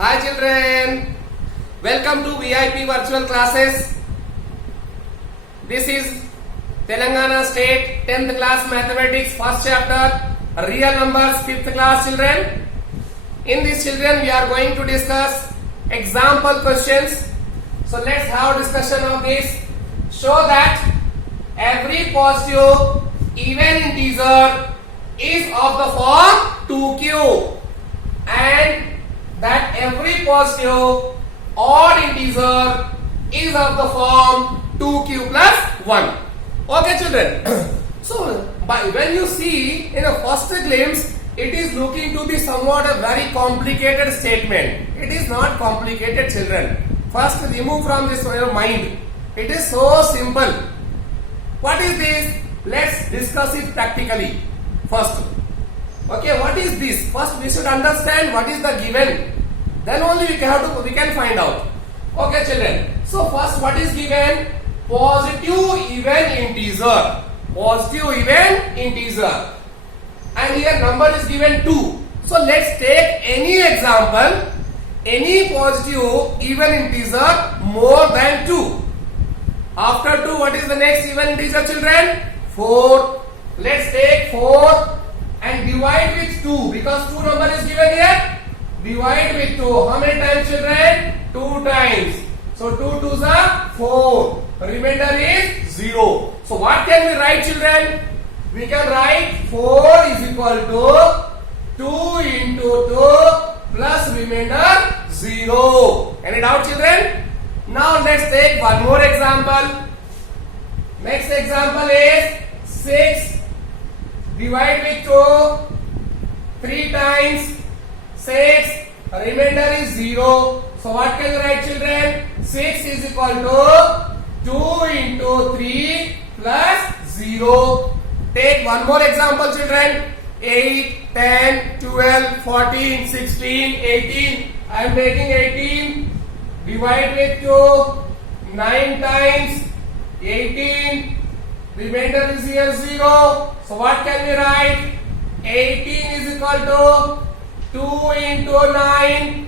Hi children, welcome to VIP virtual classes. This is Telangana State 10th class mathematics first chapter real numbers 5th class children. In this children we are going to discuss example questions. So let's have discussion of this. Show that every positive even integer is of the form 2q and that every positive odd integer is of the form 2q plus 1. Okay children. So when you see in a first glimpse, it is looking to be somewhat a very complicated statement. It is not complicated children. First remove from this your mind. It is so simple. What is this? Let's discuss it practically first. Okay, what is this? First we should understand what is the given. Then only we can find out. Okay children. So first what is given? Positive even integer. Positive even integer. And here number is given 2. So let's take any example. Any positive even integer more than 2. After 2 what is the next even integer children? 4. Let's take 4 and divide with 2 because 2 number is given here. Divide with 2. How many times children? 2 times. So 2 2s are 4. Remainder is 0. So what can we write children? We can write 4 is equal to 2 into 2 plus remainder 0. Any doubt children? Now let's take one more example. Next example is 6 divide with 2 3 times 6 remainder is 0. So what can you write children? 6 is equal to 2 into 3 plus 0. Take one more example children. 8, 10, 12, 14, 16, 18. I am taking 18. Divide with 2. 9 times 18. Remainder is here 0. So what can we write? 18 is equal to 2 into 9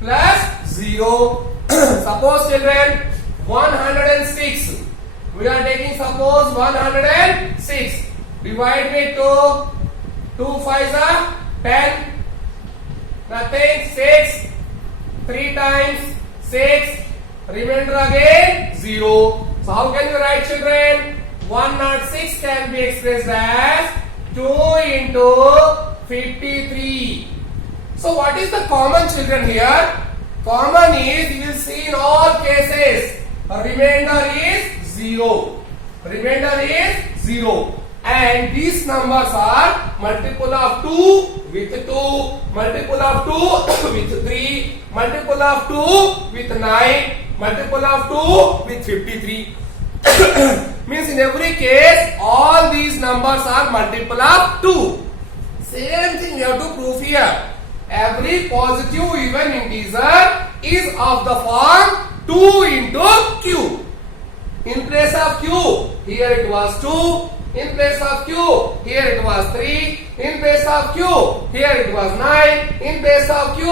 plus 0. Suppose children 106. We are taking suppose 106. Divide with 2. 2 5s are 10. Nothing. 6. 3 times 6. Remainder again 0. So how can you write children? 106 can be expressed as 2 into 53. So what is the common children here? Common is you will see in all cases remainder is 0. Remainder is 0. And these numbers are multiple of 2 with 2, multiple of 2 with 3, multiple of 2 with 9, multiple of 2 with 53. Means in every case all these numbers are multiple of 2. Same thing you have to prove here. Every positive even integer is of the form 2 into q. In place of q, here it was 2. In place of q, here it was 3. In place of q, here it was 9. In place of q,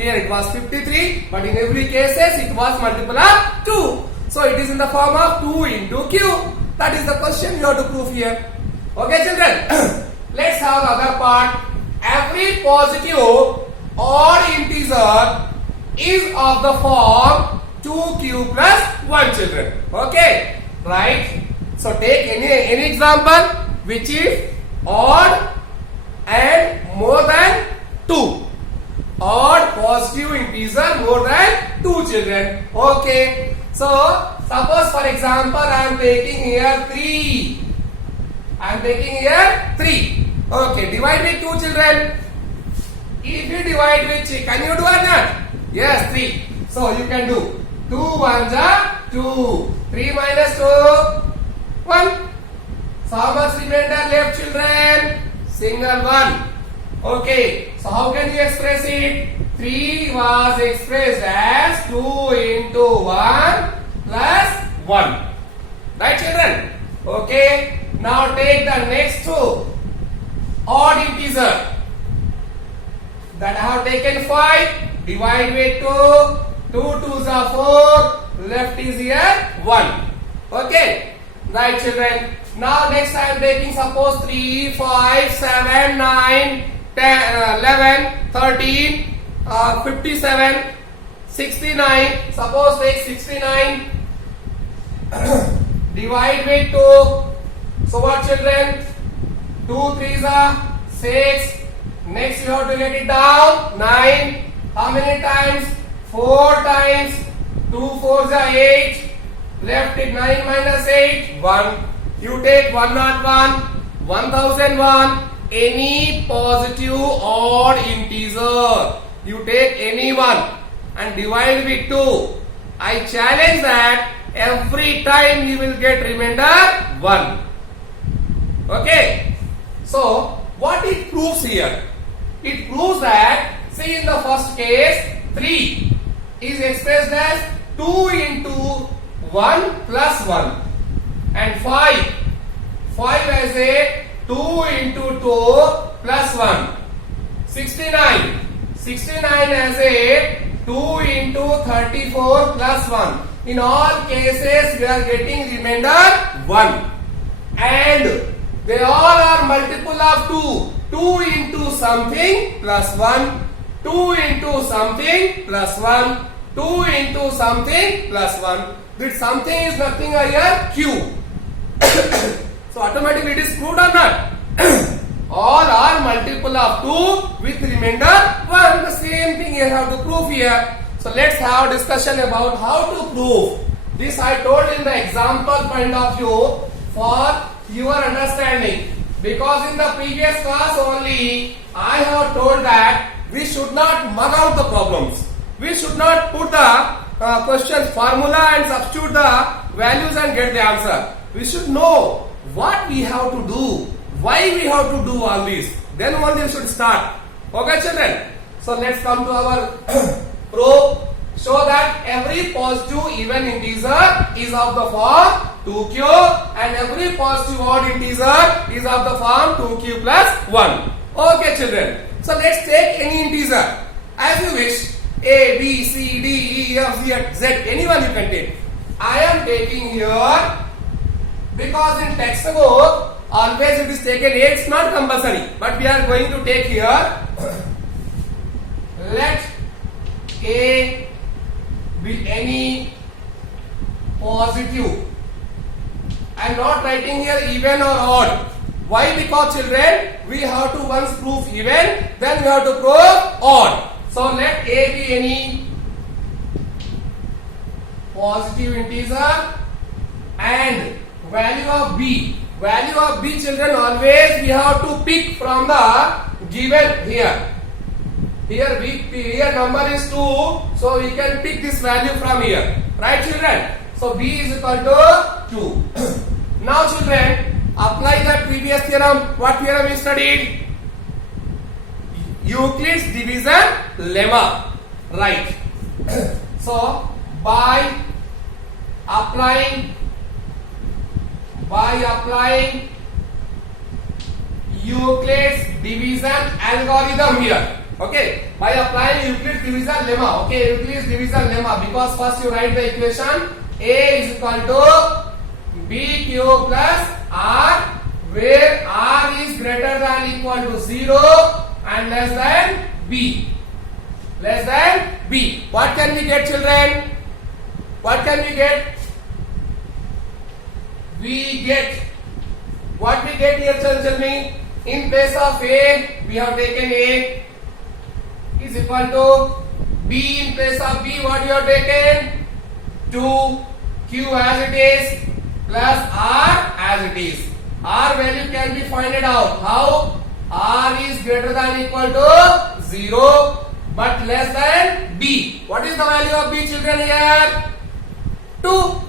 here it was 53. But in every cases it was multiple of 2. So it is in the form of 2 into q. That is the question you have to prove here. Okay children. Let's have other part. Every positive odd integer is of the form 2q plus 1 children. Okay. Right. So take any example which is odd and more than 2. Odd positive integer more than 2 children. Okay. So suppose for example I am taking here 3. I am taking here 3. Okay. Divide with 2 children. If you divide with 3, can you do or not? Yes, 3. So you can do 2 1s are 2. 3 minus 2. 1. So how much remainder left children? Single 1. Okay. So how can you express it? 3 was expressed as 2 into 1 plus 1. Right children? Okay. Now take the next 2. Odd integer. That I have taken 5. Divide with 2. 2 2s are 4. Left is here 1. Okay. Right, children. Now next I am taking suppose 3, 5, 7, 9, 10, 11, 13, 57, 69. Suppose take 69. Divide with 2. So what, children? 2 3s are 6. Next you have to get it down. 9. How many times? 4 times. 2 4s are 8. Left it 9 minus 8. 1. You take 101, 1001. Any positive odd integer. You take any one and divide with 2. I challenge that every time you will get remainder 1. Okay. So what it proves here? It proves that, see, in the first case 3 is expressed as 2 into 1 plus 1, and 5 as a 2 into 2 plus 1. 69 as a 2 into 34 plus 1. In all cases we are getting remainder 1, and they all are multiple of 2. 2 into something plus 1, 2 into something plus 1, 2 into something plus 1. This something is nothing here, q. So automatically it is proved or not? All are multiple of 2 with remainder 1. The same thing you have to prove here. So let's have a discussion about how to prove. This I told in the example point of view for your understanding. Because in the previous class only I have told that we should not mug out the problems. We should not put the question formula and substitute the values and get the answer. We should know what we have to do, why we have to do all this. Then only we should start. Okay, children? So let's come to our proof. Show that every positive even integer is of the form 2q and every positive odd integer is of the form 2q plus 1. Okay, children. So let's take any integer as you wish. A, B, C, D, E, F, Z, anyone you can take. I am taking here because in textbook always it is taken A, it's not compulsory, but we are going to take here. Let A be any positive. I am not writing here even or odd. Why? Because, children, we have to once prove even, then we have to prove odd. So let A be any positive integer and value of B. Value of B, children, always we have to pick from the given here. Here number is 2, so we can pick this value from here. Right, children? So B is equal to 2. Now, children, apply the previous theorem. What theorem we studied? Euclid's division lemma. Right. So by applying Euclid's division algorithm here. Okay, by applying Euclid's division lemma. Okay, Euclid's division lemma, because first you write the equation A is equal to BQ plus R, where R is greater than equal to 0 and less than B. Less than B. What can we get, children? What can we get? What we get here, tell me. In place of A, we have taken A is equal to B. In place of B, what you have taken? 2. Q as it is plus R as it is. R value can be found out. How? R is greater than equal to 0 but less than B. What is the value of B, children, here? 2.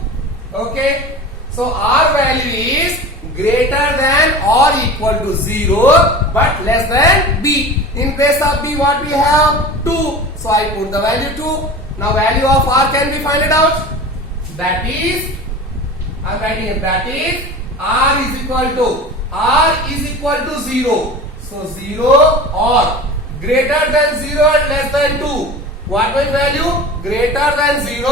Okay. So R value is greater than or equal to 0 but less than B. In place of B, what we have? 2. So I put the value 2. Now value of R can be found out. That is, I am writing it, that is R is equal to 0. So 0 or greater than 0 and less than 2. What will value? Greater than 0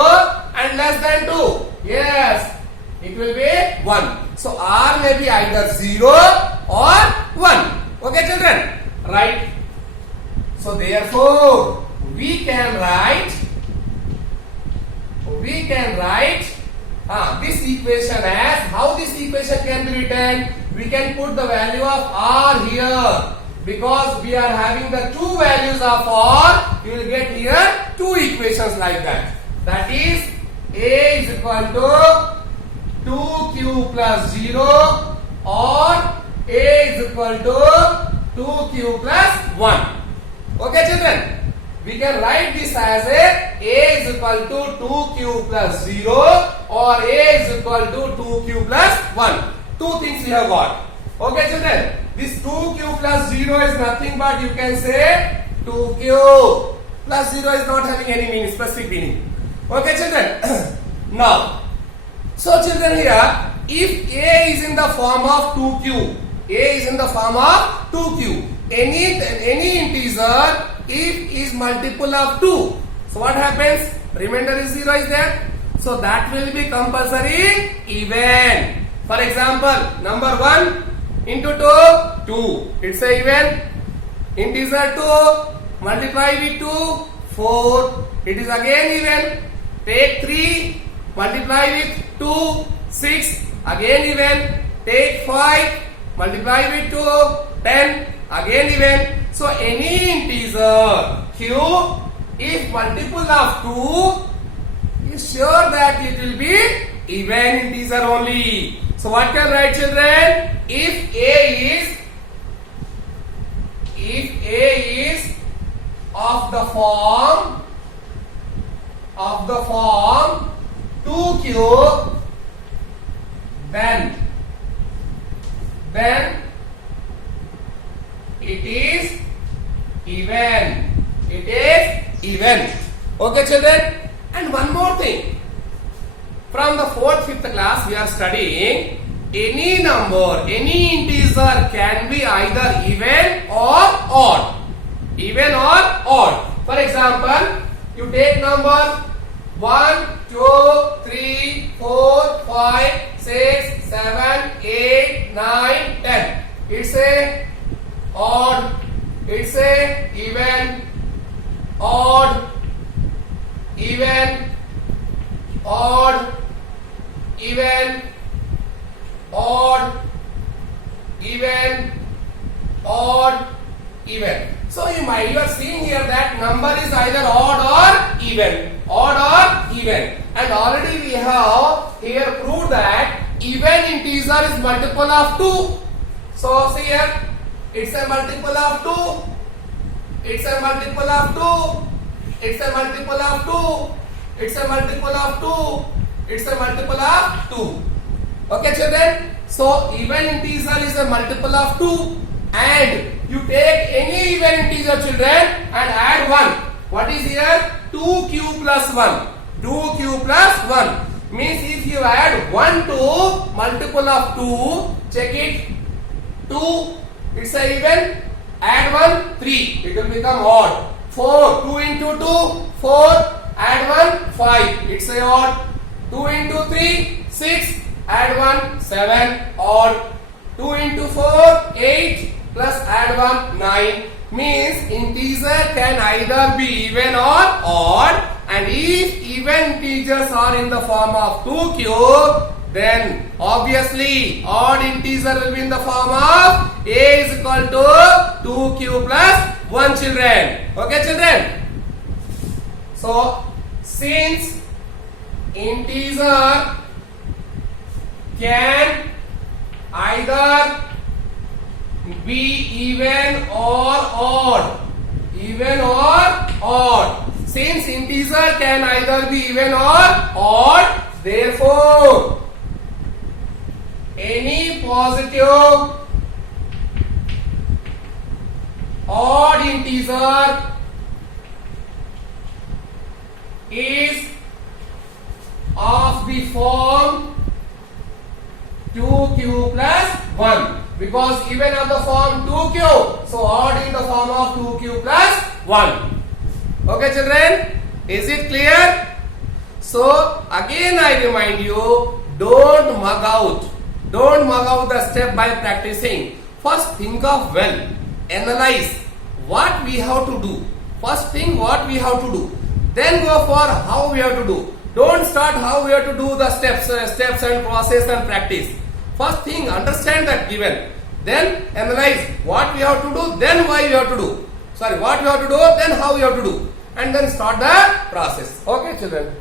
and less than 2. Yes, it will be 1. So R may be either 0 or 1. Okay children, right? So therefore we can write this equation as, how this equation can be written? We can put the value of R here. Because we are having the two values of R, you will get here two equations like that. That is A is equal to 2q plus 0 or A is equal to 2q plus 1. Okay children? We can write this as A is equal to 2q plus 0 or A is equal to 2q plus 1. Two things we have got. Okay children? This 2q plus 0 is nothing but you can say 2q plus 0 is not having any meaning, specific meaning. Okay children? Now, so children here, if A is in the form of 2q, A is in the form of 2q, any integer if is multiple of 2, so what happens? Remainder is 0 is there, so that will be compulsory even. For example, number 1 into 2, it's a even. Integer 2, multiply with 2, 4, it is again even. Take 3, multiply with 2, 6, again even. Take 5, multiply with 2, 10, again even. So any integer q, if multiple of 2, is sure that it will be even integer only. So what can write children? If A is of the form 2q, then it is even. It is even. Okay children? And one more thing. From the 4th, 5th class we are studying any number, any integer can be either even or odd. Even or odd. For example, you take number 1, 2, 3, 4, 5, 6, 7, 8, 9, 10. It's a odd, it's a even, odd, even, odd, even, odd, even, odd, even. So you are seeing here that number is either odd or even, and already we have here proved that even integer is multiple of 2. So see here, it's a multiple of 2, it's a multiple of 2, it's a multiple of 2, it's a multiple of 2, it's a multiple of 2. Okay children? So even integer is a multiple of 2, and you take any even integer children and add 1. What is here? 2q plus 1. 2q plus 1 means if you add 1 to multiple of 2, check it. 2, it's a even. Add 1, 3. It will become odd. 4, 2 into 2, 4. Add 1, 5. It's a odd. 2 into 3, 6. Add 1, 7. Odd. 2 into 4, 8. Plus add 1, 9. Means integer can either be even or odd, and if even integers are in the form of 2q, then obviously odd integer will be in the form of A is equal to 2q plus 1 children. Okay children? So since integer can either be even or odd. Even or odd. Since integer can either be even or odd, therefore any positive odd integer is of the form 2q plus 1. Because even of the form 2q, so odd in the form of 2q plus 1. Okay, children, is it clear? So again I remind you, don't mug out. Don't mug out the step by practicing. First think of well, analyze what we have to do. First think what we have to do. Then go for how we have to do. Don't start how we have to do the steps and process and practice. First thing, understand that given. Then analyze what we have to do, then why we have to do. Sorry, what we have to do, then how we have to do. And then start the process. Okay, children.